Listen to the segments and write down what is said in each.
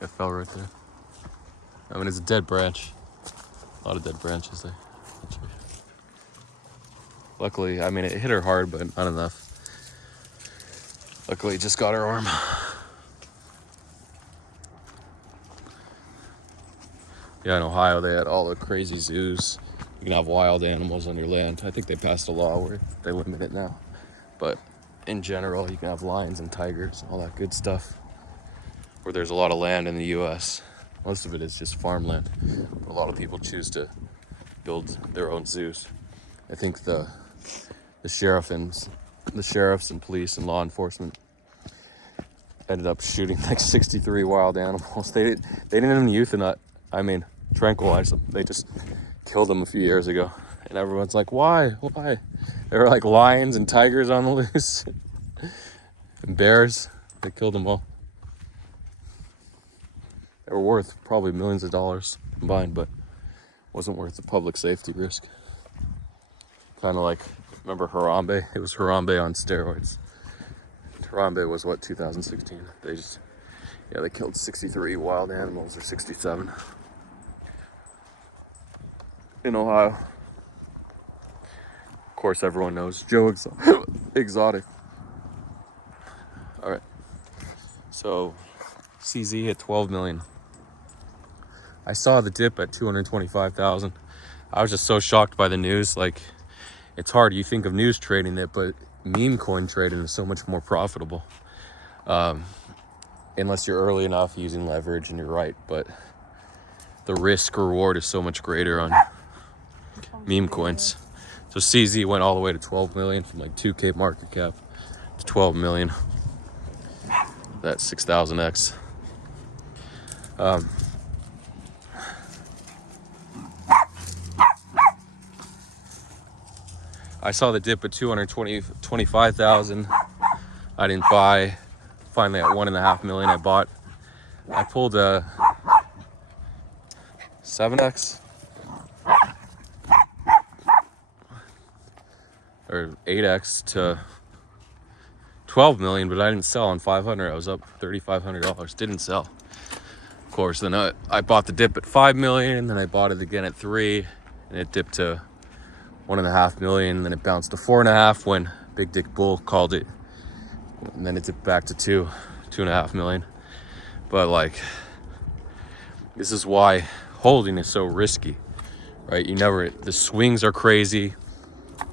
It fell right there. I mean, it's a dead branch. A lot of dead branches there. Luckily, I mean, it hit her hard, but not enough. Luckily, it just got her arm. Yeah, in Ohio, they had all the crazy zoos. You can have wild animals on your land. I think they passed a law where they limit it now. But in general, you can have lions and tigers, all that good stuff. Where there's a lot of land in the U.S. Most of it is just farmland. But a lot of people choose to build their own zoos. I think the sheriffs and police and law enforcement ended up shooting like 63 wild animals. They didn't even euthanize. I mean, tranquilize them. They just killed them a few years ago. And everyone's like, why? There were like lions and tigers on the loose. And bears. They killed them all. They were worth probably millions of dollars combined, but wasn't worth the public safety risk. Kind of like, remember Harambe? It was Harambe on steroids. Harambe was what, 2016? They killed 63 wild animals, or 67. In Ohio. Of course, everyone knows Joe Exotic. All right. So, CZ hit 12 million. I saw the dip at 225,000. I was just so shocked by the news. Like, it's hard. You think of news trading it, but meme coin trading is so much more profitable. Unless you're early enough using leverage and you're right. But the risk reward is so much greater on meme coins. So CZ went all the way to 12 million from like 2K market cap to 12 million. That's 6,000x. I saw the dip at 25,000. I didn't buy. Finally at 1.5 million I bought. I pulled a 7x or 8x to 12 million, but I didn't sell on 500. I was up $3,500. Didn't sell. Of course, then I bought the dip at 5 million, then I bought it again at 3, and it dipped to 1.5 million, then it bounced to 4.5 when Big Dick Bull called it, and then it dipped back to 2.5 million. But like, this is why holding is so risky, right? The swings are crazy.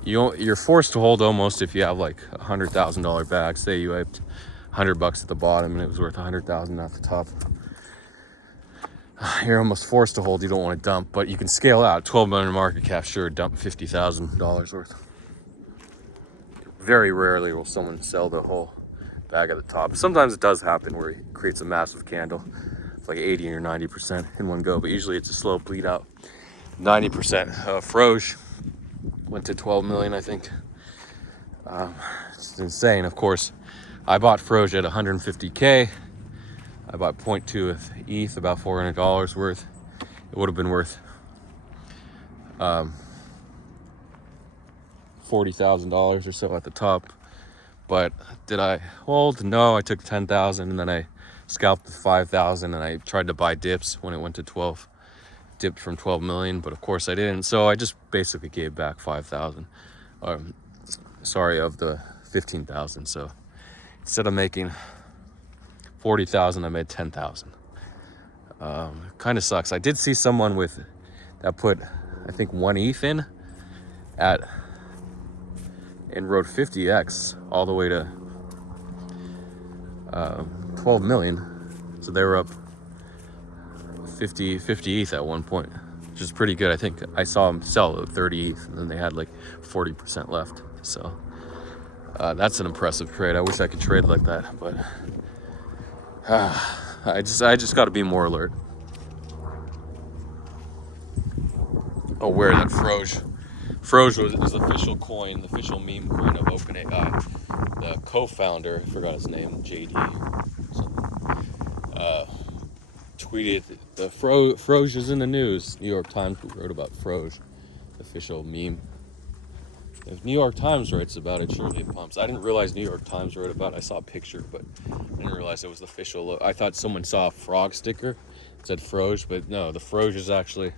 You're forced to hold almost if you have like $100,000 bag. Say you had $100 at the bottom and it was worth 100,000 at the top. You're almost forced to hold. You don't want to dump, but you can scale out. 12 million market cap, sure, dump $50,000 worth. Very rarely will someone sell the whole bag at the top. Sometimes it does happen where it creates a massive candle. It's like 80 or 90% in one go, but usually it's a slow bleed out. 90%. Froge went to 12 million, I think. It's insane. Of course, I bought Froge at 150K. I bought 0.2 with ETH, about $400 worth. It would have been worth $40,000 or so at the top. But did I hold? No, I took 10,000 and then I scalped the 5,000 and I tried to buy dips when it went to 12. Dipped from 12 million, but of course I didn't. So I just basically gave back 5,000. Of the 15,000. So instead of making 40,000, I made 10,000. Kind of sucks. I did see someone that put, I think, 1 ETH in and rode 50x all the way to 12 million. So they were up 50 ETH at one point, which is pretty good. I think I saw them sell at 30 ETH and then they had like 40% left. So that's an impressive trade. I wish I could trade like that, but I just got to be more alert. Aware that Froge is the official coin, the official meme coin of OpenAI. The co-founder, I forgot his name, JD, tweeted the Froge is in the news. New York Times wrote about Froge, the official meme If New York Times writes about it, surely it pumps. I didn't realize New York Times wrote about it. I saw a picture, but I didn't realize it was the official logo. I thought someone saw a frog sticker. It said Froge, but no, the Froge is actually,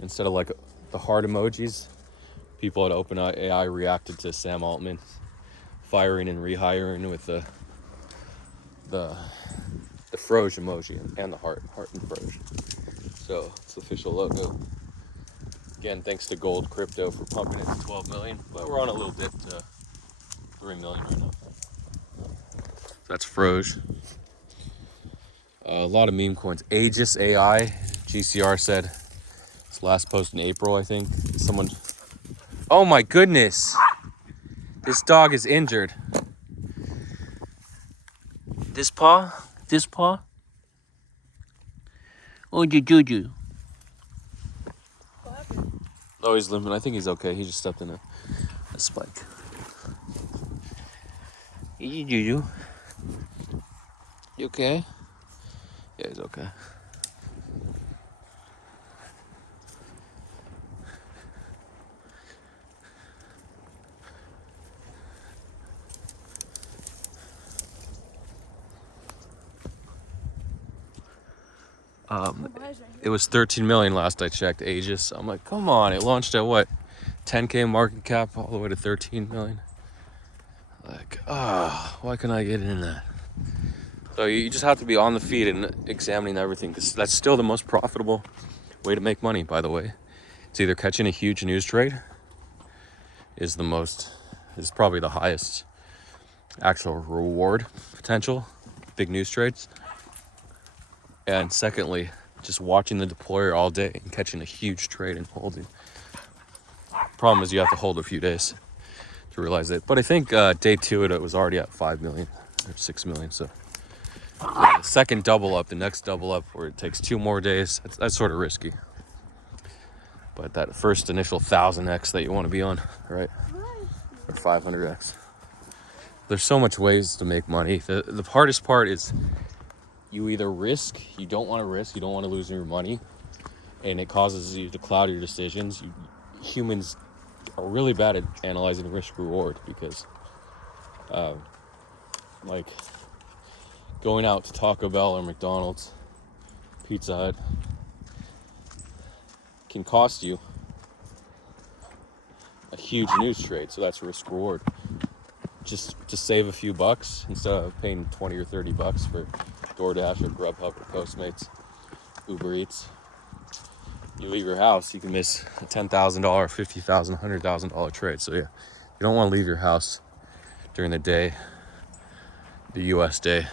instead of like the heart emojis, people at OpenAI reacted to Sam Altman firing and rehiring with the Froge emoji and the heart and Froge. So it's the official logo. Again, thanks to Gold Crypto for pumping it to 12 million, but we're on a little dip to 3 million right now. That's Froge. A lot of meme coins. Aegis AI, GCR said, its last post in April, I think. Someone, oh my goodness, this dog is injured. This paw? Oh, you. Oh, he's limping. I think he's okay. He just stepped in a spike. You okay? Yeah, he's okay. It was 13 million last I checked, Aegis. I'm like, come on, it launched at what? 10K market cap all the way to 13 million. Like, why can't I get in that? So you just have to be on the feed and examining everything, because that's still the most profitable way to make money, by the way. It's either catching a huge news trade is probably the highest actual reward potential, big news trades. And secondly, just watching the deployer all day and catching a huge trade and holding. Problem is you have to hold a few days to realize it. But I think day 2 it was already at 5 million or 6 million. So the second double up, the next double up where it takes 2 more days, that's sort of risky. But that first initial 1000x that you want to be on, right? Or 500x. There's so much ways to make money. The hardest part is you either risk, you don't want to risk, you don't want to lose your money, and it causes you to cloud your decisions. Humans are really bad at analyzing risk reward, because like going out to Taco Bell or McDonald's, Pizza Hut can cost you a huge news trade, so that's risk reward. Just to save a few bucks instead of paying 20 or 30 bucks for DoorDash or Grubhub or Postmates, Uber Eats. You leave your house, you can miss a $10,000, $50,000, $100,000 trade. So yeah, you don't want to leave your house during the day, the US day,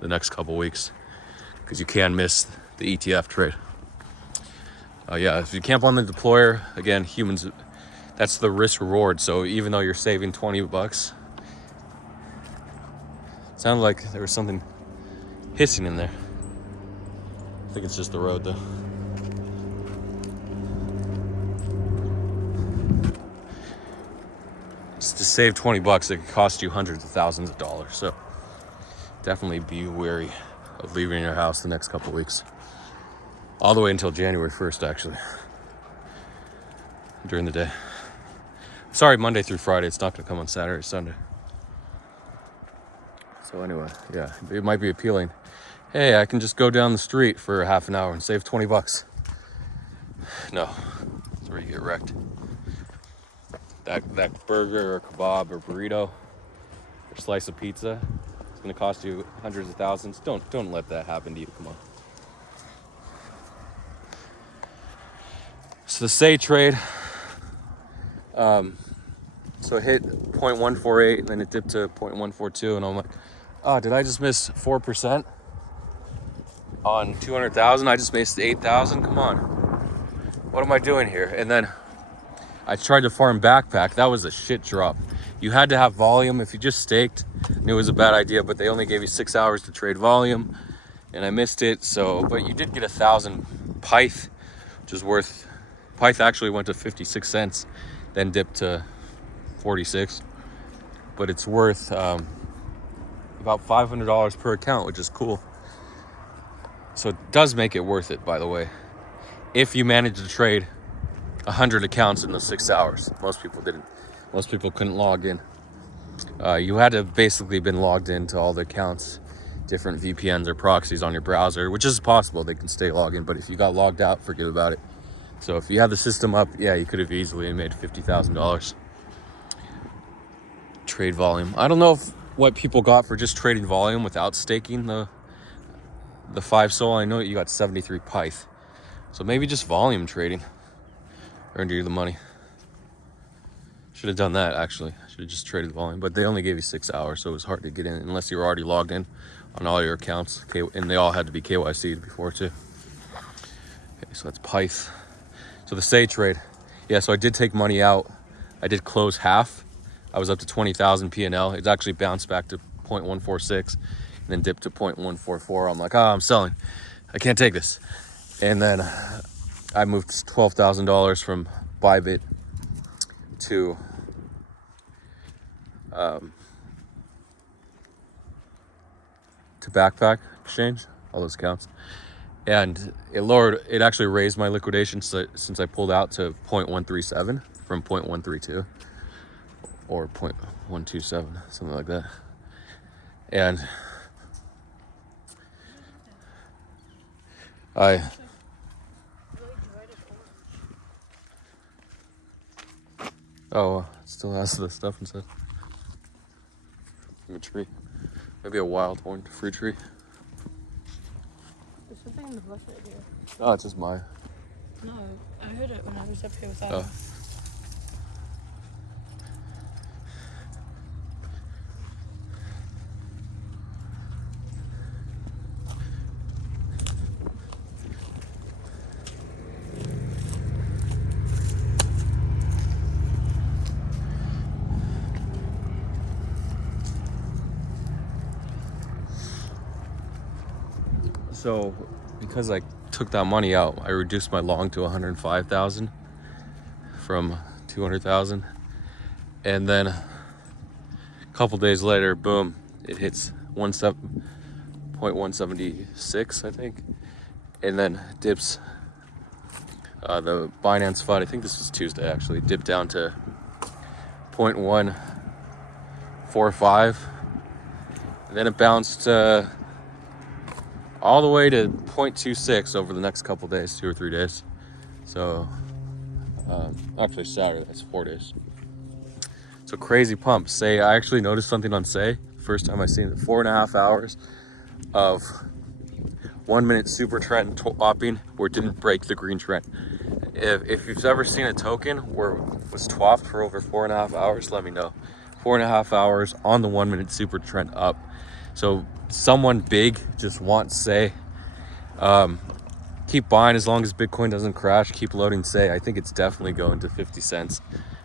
the next couple weeks, because you can miss the ETF trade. Yeah, if you camp on the deployer, again, humans, that's the risk reward. So even though you're saving 20 bucks, sounded like there was something hissing in there. I think it's just the road though. It's to save 20 bucks, it could cost you hundreds of thousands of dollars. So definitely be wary of leaving your house the next couple weeks. All the way until January 1st, actually. During the day. Sorry, Monday through Friday. It's not going to come on Saturday or Sunday. So anyway, yeah, it might be appealing. Hey, I can just go down the street for half an hour and save 20 bucks. No, that's where you get wrecked. That burger or kebab or burrito or slice of pizza, it's gonna cost you hundreds of thousands. Don't let that happen to you. Come on. So the Say trade, so it hit 0.148 and then it dipped to 0.142, and I'm like, oh, did I just miss 4% on 200,000? I just missed 8,000. Come on, what am I doing here? And then I tried to farm backpack. That was a shit drop. You had to have volume. If you just staked, it was a bad idea, but they only gave you 6 hours to trade volume, and I missed it. So, but you did get 1,000 Pyth, which is worth, Pyth actually went to 56 cents, then dipped to 46, but it's worth about $500 per account, which is cool. So it does make it worth it, by the way, if you manage to trade 100 accounts in those 6 hours. Most people didn't. Most people couldn't log in. You had to basically been logged into all the accounts, different VPNs or proxies on your browser, which is possible. They can stay logged in, but if you got logged out, forget about it. So if you had the system up, yeah, you could have easily made $50,000 trade volume. I don't know what people got for just trading volume without staking the 5 SOL. I know you got 73 Pyth. So maybe just volume trading earned you the money. Should have done that, actually. Should have just traded volume. But they only gave you 6 hours, so it was hard to get in unless you were already logged in on all your accounts. And they all had to be KYC'd before, too. Okay, so that's Pyth. So the Say trade. Yeah, so I did take money out. I did close half. I was up to 20,000 P&L. It's actually bounced back to 0.146 and then dipped to 0.144. I'm like, I'm selling. I can't take this. And then I moved $12,000 from Bybit to Backpack Exchange, all those accounts. And it actually raised my liquidation since I pulled out to 0.137 from 0.132 or 0.127, something like that. And it still has the stuff inside. From a tree. Maybe a wild horned fruit tree. There's something in the bush right here. Oh, it's just mine. No, I heard it when I was up here with Adam. So, because I took that money out, I reduced my long to 105,000 from 200,000, and then a couple days later, boom, it hits 0.176, I think, and then dips. The Binance FUD, I think this was Tuesday actually, dipped down to 0.145, and then it bounced all the way to 0.26 over the next couple days, 2 or 3 days. So, actually Saturday, that's 4 days. So crazy pump. Say, I actually noticed something on Say, first time I seen it, 4.5 hours of 1 minute super trend topping where it didn't break the green trend. If you've ever seen a token where it was twoffed for over 4.5 hours, let me know. 4.5 hours on the 1 minute super trend up. So someone big just wants Say. Keep buying as long as Bitcoin doesn't crash. Keep loading Say. I think it's definitely going to 50 cents,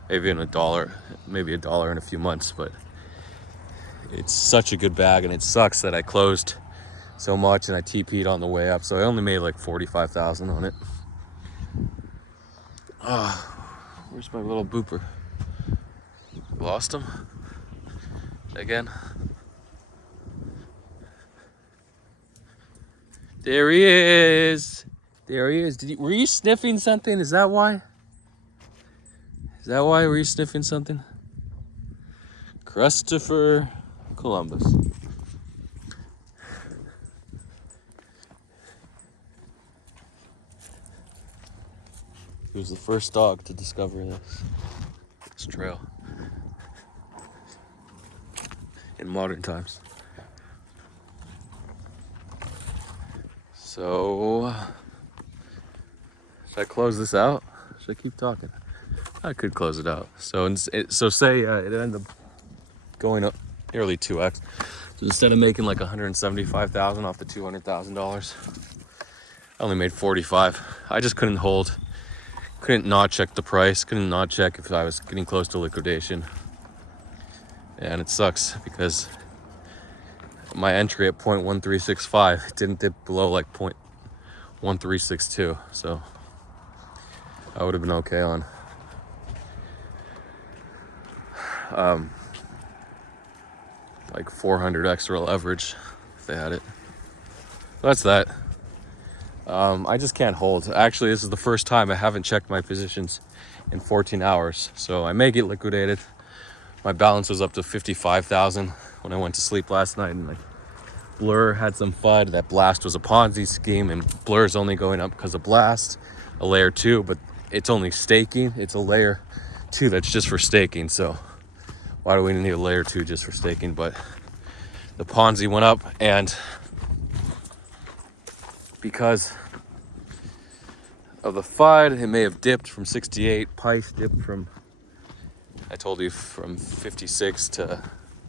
maybe in $1, maybe $1 in a few months. But it's such a good bag, and it sucks that I closed so much and I TP'd on the way up. So I only made like 45,000 on it. Where's my little booper? Lost him again. There he is. There he is. Were you sniffing something? Is that why? Were you sniffing something? Christopher Columbus. He was the first dog to discover this trail in modern times. So, should I close this out? Should I keep talking? I could close it out. So say it ended up going up nearly 2x. So instead of making like 175,000 off the $200,000, I only made 45. I just couldn't hold. Couldn't not check the price. Couldn't not check if I was getting close to liquidation. And it sucks because my entry at 0.1365 didn't dip below like 0.1362, so I would have been okay on like 400 extra leverage if they had it. So that's that. I just can't hold. Actually, this is the first time I haven't checked my positions in 14 hours, so I may get liquidated. My balance was up to 55,000 when I went to sleep last night, and like Blur had some FUD that Blast was a Ponzi scheme, and Blur's only going up because of Blast, a layer 2, but it's only staking. It's a layer 2 that's just for staking. So why do we need a layer 2 just for staking? But the Ponzi went up, and because of the FUD, it may have dipped from 68. Pice dipped from, I told you, from 56 to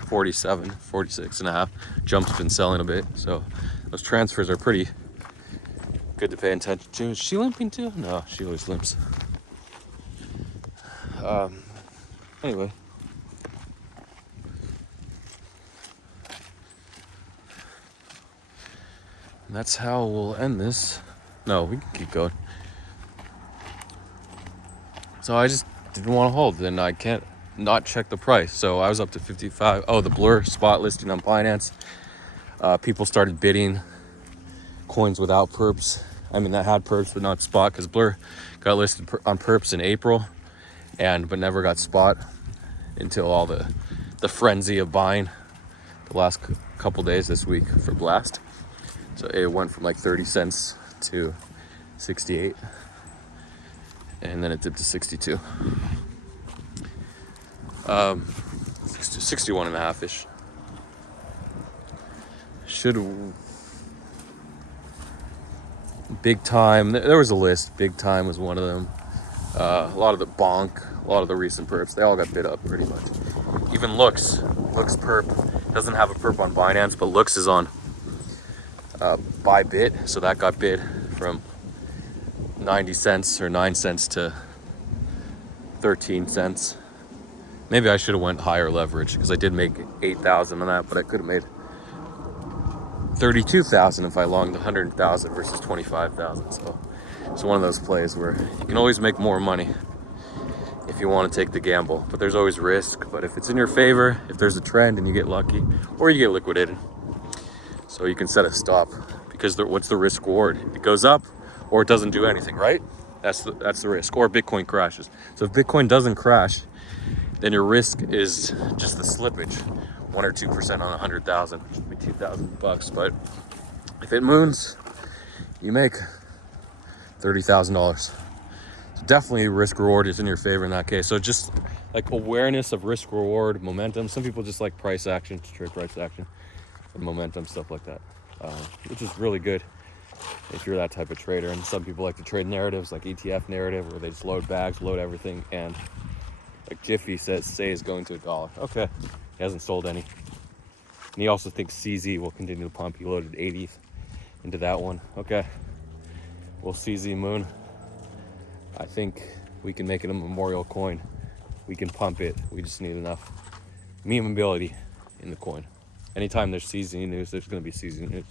47, 46 and a half. Jump's been selling a bit, so those transfers are pretty good to pay attention to. Is she limping too? No, she always limps. Anyway. And that's how we'll end this. No, we can keep going. So I just didn't want to hold, and I can't not check the price. So I was up to 55. Oh, the Blur spot listing on Binance. People started bidding coins without perps. I mean, that had perps but not spot, because Blur got listed on perps in April, but never got spot until all the frenzy of buying the last couple days this week for Blast. So it went from like 30 cents to 68, and then it dipped to 62. 61 and a half ish. Big Time, there was a list. Big Time was one of them. A lot of the Bonk, a lot of the recent perps, they all got bid up pretty much. Even Looks perp doesn't have a perp on Binance, but Looks is on Bybit, so that got bid from 90 cents or 9 cents to 13 cents. Maybe I should have went higher leverage, because I did make 8,000 on that, but I could have made 32,000 if I longed 100,000 versus 25,000. So it's one of those plays where you can always make more money if you want to take the gamble, but there's always risk. But if it's in your favor, if there's a trend and you get lucky, or you get liquidated, so you can set a stop, because what's the risk reward? It goes up or it doesn't do anything, right? That's the risk. Or Bitcoin crashes. So if Bitcoin doesn't crash, then your risk is just the slippage, 1 or 2% on 100,000, which would be $2,000. But if it moons, you make $30,000. So definitely risk reward is in your favor in that case. So just like awareness of risk reward, momentum. Some people just like price action, to trade price action, and momentum, stuff like that, which is really good if you're that type of trader. And some people like to trade narratives, like ETF narrative, where they just load bags, load everything, and like Jiffy says, Say is going to $1. Okay, he hasn't sold any. And he also thinks CZ will continue to pump. He loaded 80 into that one. Okay, well, CZ Moon, I think we can make it a memorial coin. We can pump it. We just need enough memeability in the coin. Anytime there's CZ news, there's going to be CZ news.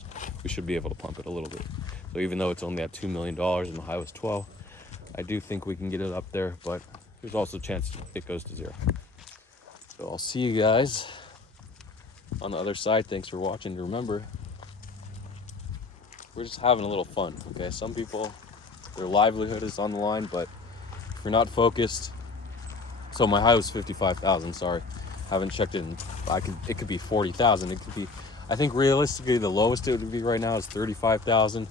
We should be able to pump it a little bit. So even though it's only at $2 million and the high was 12, I do think we can get it up there, but there's also a chance it goes to 0. So I'll see you guys on the other side. Thanks for watching. Remember, we're just having a little fun, okay? Some people, their livelihood is on the line, but if you're not focused, so my high was 55,000, sorry. Haven't checked it in, it could be 40,000. It could be, I think realistically the lowest it would be right now is 35,000.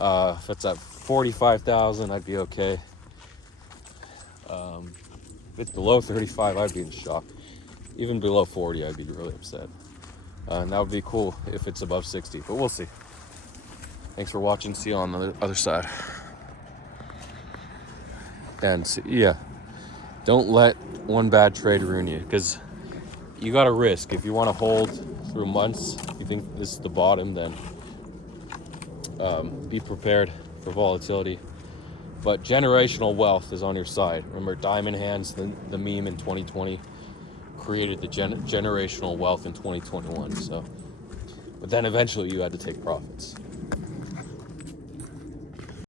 If it's at 45,000, I'd be okay. If it's below 35, I'd be in shock. Even below 40, I'd be really upset. And that would be cool if it's above 60, but we'll see. Thanks for watching. See you on the other side. And yeah, don't let one bad trade ruin you, because you got to risk. If you want to hold through months, if you think this is the bottom, then be prepared for volatility. But generational wealth is on your side. Remember, Diamond Hands, the meme in 2020, created the generational wealth in 2021. So, but then eventually you had to take profits.